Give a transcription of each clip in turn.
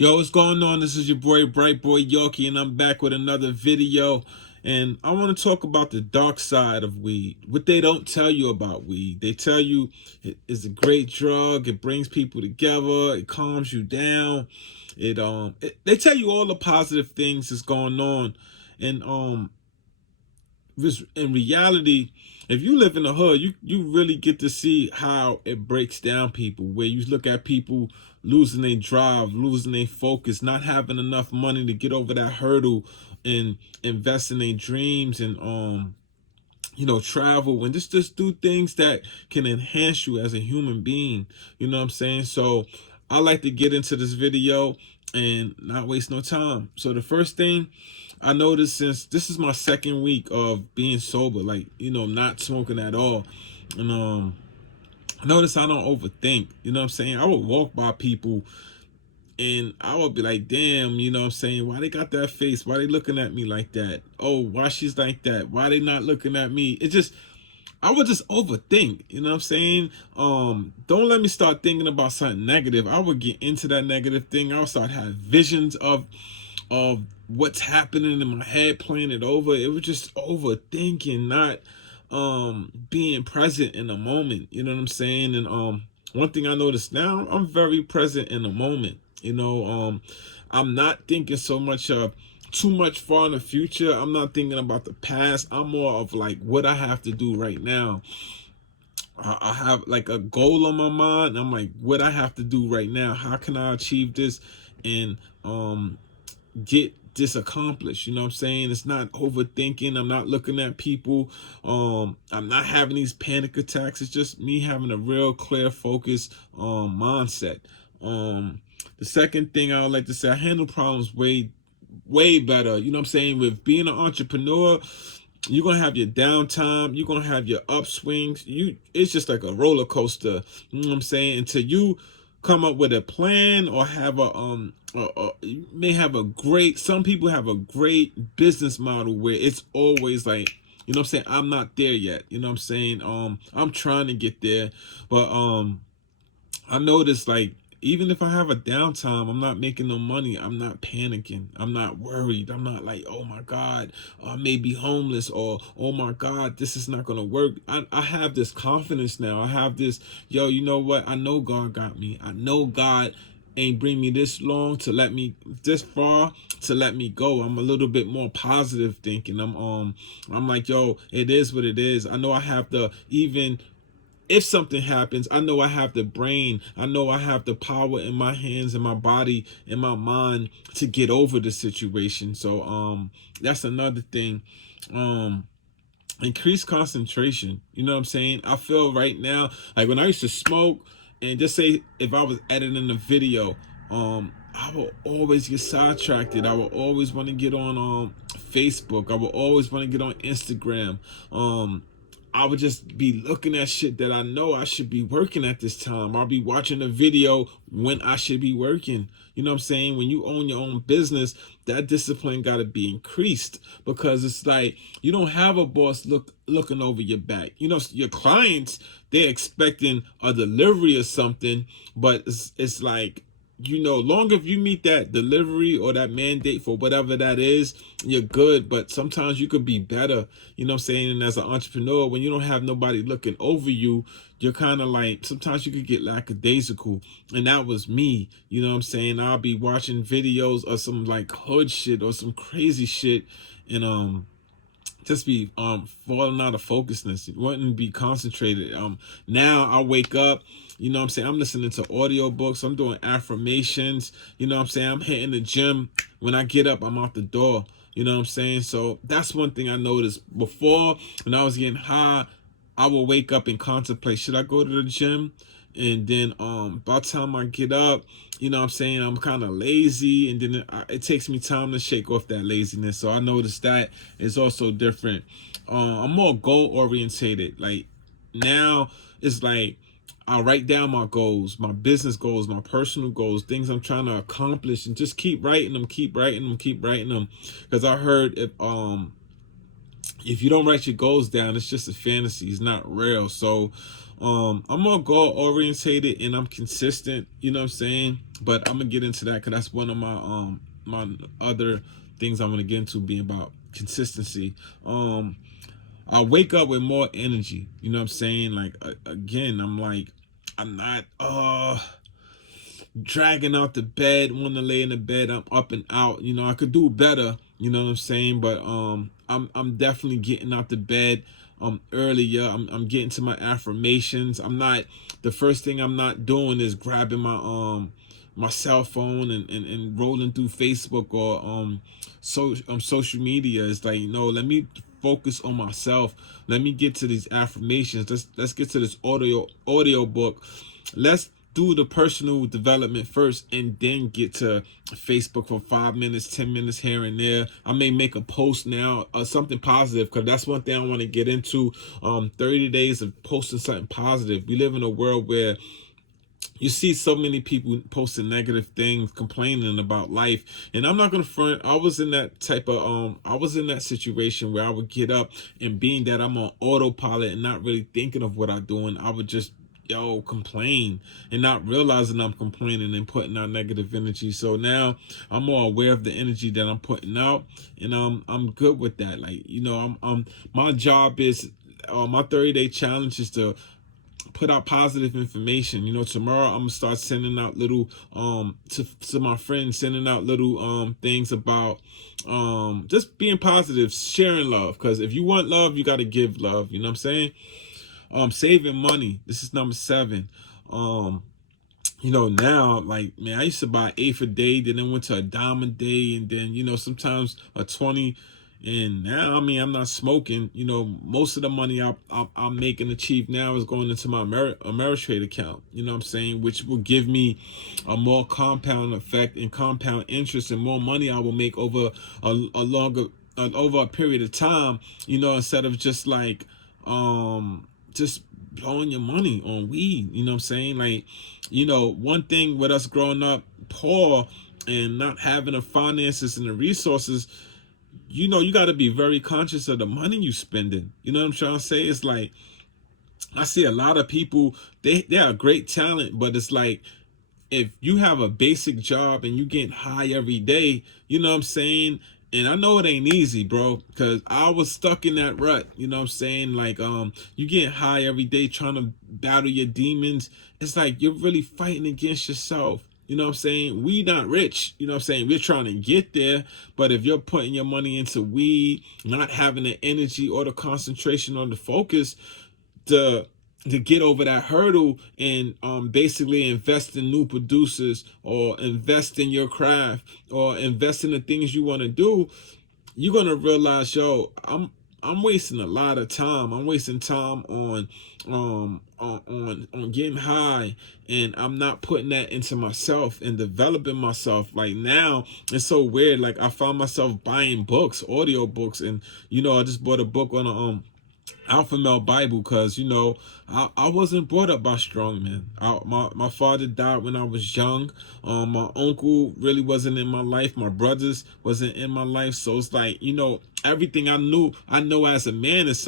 Yo, what's going on? This is your boy Bright Boy Yorkie, and I'm back with another video. And I want to talk about the dark side of weed. What they don't tell you about weed. They tell you it is a great drug. It brings people together. It calms you down. They tell you all the positive things that's going on, and in reality, if you live in the hood, you really get to see how it breaks down people. Where you look at people losing their drive, losing their focus, not having enough money to get over that hurdle and invest in their dreams and travel and just do things that can enhance you as a human being. You know what I'm saying? So I like to get into this video and not waste no time. So the first thing I noticed, since this is my second week of being sober, like, not smoking at all, and I noticed I don't overthink. You know what I'm saying? I would walk by people and I would be like, damn, you know what I'm saying? Why they got that face? Why they looking at me like that? Oh, why she's like that? Why they not looking at me? I would just overthink, you know what I'm saying? Don't let me start thinking about something negative. I would get into that negative thing. I would start having visions of what's happening in my head, playing it over. It was just overthinking, not being present in the moment. You know what I'm saying? And one thing I noticed now, I'm very present in the moment. I'm not thinking so much of too much far in the future. I'm not thinking about the past. I'm more of like what I have to do right now. I have like a goal on my mind. I'm like, what I have to do right now. How can I achieve this and get this accomplished? You know what I'm saying? It's not overthinking. I'm not looking at people. I'm not having these panic attacks. It's just me having a real clear focus mindset. The second thing I would like to say, I handle problems way better. You know what I'm saying? With being an entrepreneur, you're gonna have your downtime, you're gonna have your upswings. It's just like a roller coaster. You know what I'm saying? Until you come up with a plan or have you may have a great, some people have a great business model where it's always like, you know what I'm saying, I'm not there yet. You know what I'm saying? I'm trying to get there. But I noticed, like, even if I have a downtime, I'm not making no money. I'm not panicking. I'm not worried. I'm not like, oh my God, I may be homeless, or oh my God, this is not going to work. I have this confidence now. I have this, yo, you know what? I know God got me. I know God ain't bring me this long to let me this far to let me go. I'm a little bit more positive thinking. I'm like, yo, it is what it is. I know I have to, even if something happens, I know I have the brain. I know I have the power in my hands and my body and my mind to get over the situation. So that's another thing. Increase concentration. You know what I'm saying? I feel right now, like when I used to smoke, and just say if I was editing a video, I will always get sidetracked. I will always want to get on Facebook. I will always want to get on Instagram. I would just be looking at shit that I know I should be working at this time. I'll be watching a video when I should be working. You know what I'm saying? When you own your own business, that discipline got to be increased, because it's like you don't have a boss looking over your back. You know, your clients, they're expecting a delivery or something, but it's like, long if you meet that delivery or that mandate for whatever that is, you're good. But sometimes you could be better, you know what I'm saying? And as an entrepreneur, when you don't have nobody looking over you, you're kind of like, sometimes you could get lackadaisical. And that was me, you know what I'm saying? I'll be watching videos of some like hood shit or some crazy shit, and just be falling out of focusness. Wouldn't be concentrated. Now I wake up, you know what I'm saying, I'm listening to audiobooks, I'm doing affirmations, you know what I'm saying, I'm hitting the gym. When I get up, I'm out the door. You know what I'm saying? So that's one thing I noticed. Before, when I was getting high, I would wake up and contemplate, should I go to the gym? And then by the time I get up, you know what I'm saying, I'm kind of lazy, and then it takes me time to shake off that laziness. So I noticed that is also different. I'm more goal orientated. Like now it's like I write down my goals, my business goals, my personal goals, things I'm trying to accomplish, and just keep writing them, keep writing them, keep writing them. Because I heard if you don't write your goals down, it's just a fantasy. It's not real. So I'm more goal orientated and I'm consistent, you know what I'm saying? But I'm gonna get into that because that's one of my other things I'm gonna get into, being about consistency. I wake up with more energy, you know what I'm saying? Like again, I'm not dragging out the bed, want to lay in the bed. I'm up and out. You know, I could do better. You know what I'm saying? But I'm definitely getting out the bed earlier. I'm getting to my affirmations. I'm not, the first thing I'm not doing is grabbing my cell phone and rolling through Facebook or social media. It's like, no, let me focus on myself. Let me get to these affirmations. Let's get to this audio book. Let's do the personal development first and then get to Facebook for 5 minutes, 10 minutes here and there. I may make a post now or something positive, because that's one thing I want to get into. 30 days of posting something positive. We live in a world where you see so many people posting negative things, complaining about life. And I'm not gonna front, I was in that situation where I would get up, and being that I'm on autopilot and not really thinking of what I'm doing, I would just complain and not realizing I'm complaining and putting out negative energy. So now I'm more aware of the energy that I'm putting out, and I'm good with that. Like, I'm my job is, my 30-day challenge is to put out positive information. Tomorrow I'm gonna start sending out little to my friends, sending out little things about just being positive, sharing love. Because if you want love, you got to give love. You know what I'm saying? Saving money. This is number 7. Now, like, man, I used to buy 8 a day, then it went to a dime a day, and then, sometimes a 20. And now, I mean, I'm not smoking. Most of the money I'm make and achieve now is going into my Ameritrade account. You know what I'm saying? Which will give me a more compound effect and compound interest, and more money I will make over a longer, over a period of time. Instead of just like, just blowing your money on weed. You know what I'm saying? Like, one thing with us growing up poor and not having the finances and the resources, you got to be very conscious of the money you spending. You know what I'm trying to say? It's like, I see a lot of people, they are great talent, but it's like, if you have a basic job and you get high every day, you know what I'm saying? And I know it ain't easy, bro, because I was stuck in that rut. You know what I'm saying? Like, you get high every day trying to battle your demons. It's like you're really fighting against yourself. You know what I'm saying? We not rich. You know what I'm saying? We're trying to get there. But if you're putting your money into weed, not having the energy or the concentration or the focus to get over that hurdle, and basically invest in new producers, or invest in your craft, or invest in the things you want to do, you're gonna realize, I'm wasting a lot of time. I'm wasting time on getting high, and I'm not putting that into myself and developing myself. Like, now it's so weird. Like, I found myself buying books, audio books, and I just bought a book on a Alpha Male Bible, because I wasn't brought up by strong men. My father died when I was young. My uncle really wasn't in my life. My brothers wasn't in my life. So it's like, everything I know as a man is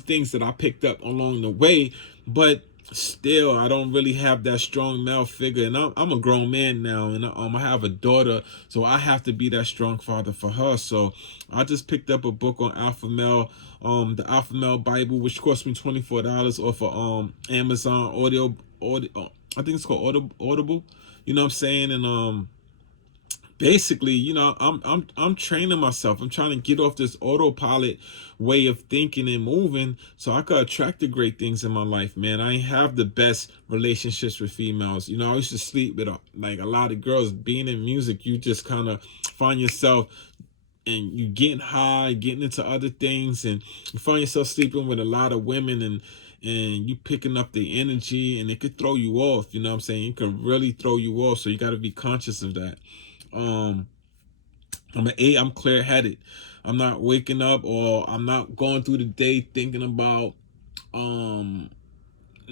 things that I picked up along the way. But still, I don't really have that strong male figure, and I'm a grown man now, and I have a daughter, so I have to be that strong father for her. So I just picked up a book on Alpha Male, the Alpha Male Bible, which cost me $24 off of Amazon audio. I think it's called Audible. You know what I'm saying? And basically, I'm training myself. I'm trying to get off this autopilot way of thinking and moving, so I could attract the great things in my life, man. I have the best relationships with females. I used to sleep with a lot of girls. Being in music, you just kind of find yourself, and you getting high, getting into other things, and you find yourself sleeping with a lot of women, and you picking up the energy, and it could throw you off. You know what I'm saying? It could really throw you off, so you got to be conscious of that. I'm an 8. I'm clear-headed. I'm not waking up, or I'm not going through the day thinking about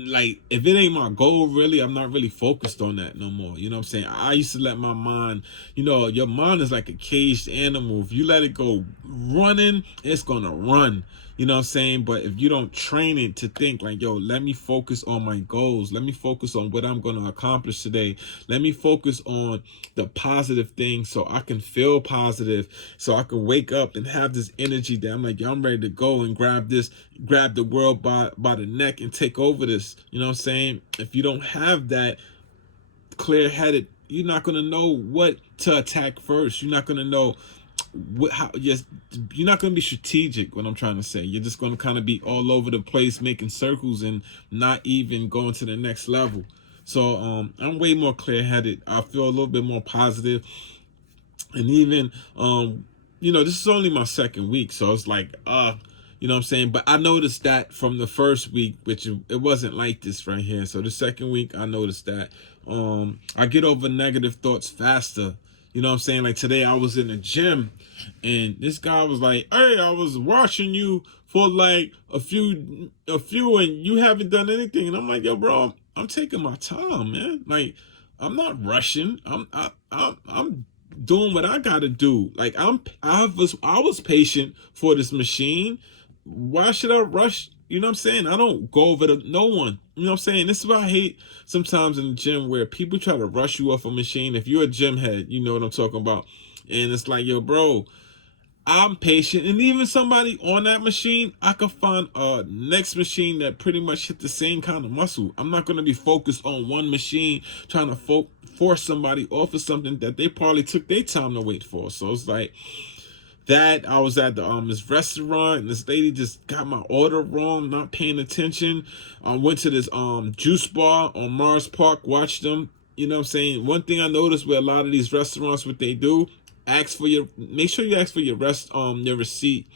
like, if it ain't my goal, really, I'm not really focused on that no more. You know what I'm saying? I used to let my mind, your mind is like a caged animal. If you let it go running, it's gonna run. You know what I'm saying? But if you don't train it to think like, yo, let me focus on my goals. Let me focus on what I'm gonna accomplish today. Let me focus on the positive things so I can feel positive. So I can wake up and have this energy that I'm like, yo, I'm ready to go and grab the world by the neck and take over this. You know what I'm saying? If you don't have that clear-headed, you're not gonna know what to attack first. You're not gonna know you're not going to be strategic. What I'm trying to say, you're just going to kind of be all over the place making circles and not even going to the next level. So I'm way more clear-headed. I feel a little bit more positive. And even this is only my second week, so it's like you know what I'm saying? But I noticed that from the first week, which it wasn't like this right here. So the second week, I noticed that I get over negative thoughts faster. You know what I'm saying? Like today I was in the gym and this guy was like, hey, I was watching you for like a few and you haven't done anything. And I'm like, yo, bro, I'm taking my time, man. Like I'm not rushing. I'm doing what I gotta do. Like I was patient for this machine. Why should I rush? You know what I'm saying? I don't go over to no one. You know what I'm saying? This is what I hate sometimes in the gym, where people try to rush you off a machine. If you're a gym head, you know what I'm talking about. And it's like, yo, bro, I'm patient. And even somebody on that machine, I can find a next machine that pretty much hit the same kind of muscle. I'm not going to be focused on one machine trying to force somebody off of something that they probably took their time to wait for. So it's like that. I was at the this restaurant and this lady just got my order wrong, not paying attention. I went to this juice bar on Mars Park, watched them. You know what I'm saying? One thing I noticed with a lot of these restaurants, what they do, make sure you ask for your receipt.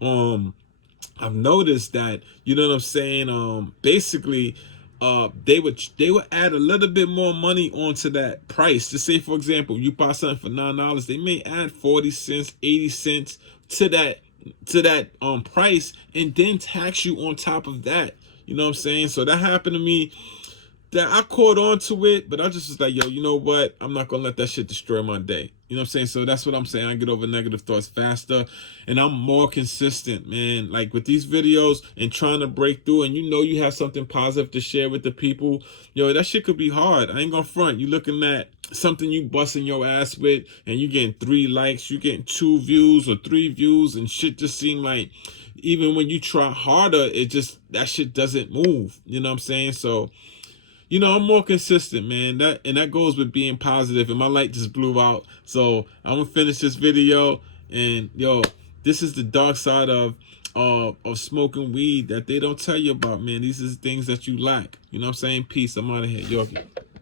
I've noticed that, you know what I'm saying, basically they would add a little bit more money onto that price. To say, for example, you buy something for $9, they may add 40 cents, 80 cents to that price, and then tax you on top of that. You know what I'm saying? So that happened to me, that I caught on to it, but I just was like, yo, you know what? I'm not gonna let that shit destroy my day. You know what I'm saying? So that's what I'm saying. I get over negative thoughts faster, and I'm more consistent, man. Like with these videos and trying to break through, and you have something positive to share with the people. Yo, that shit could be hard. I ain't gonna front. You looking at something you busting your ass with, and you getting 3 likes, you getting 2 views or 3 views, and shit just seem like, even when you try harder, that shit doesn't move. You know what I'm saying? So, I'm more consistent, man. That goes with being positive. And my light just blew out. So I'm gonna finish this video. And yo, this is the dark side of smoking weed that they don't tell you about, man. These are the things that you lack. You know what I'm saying? Peace. I'm out of here. Yorkie.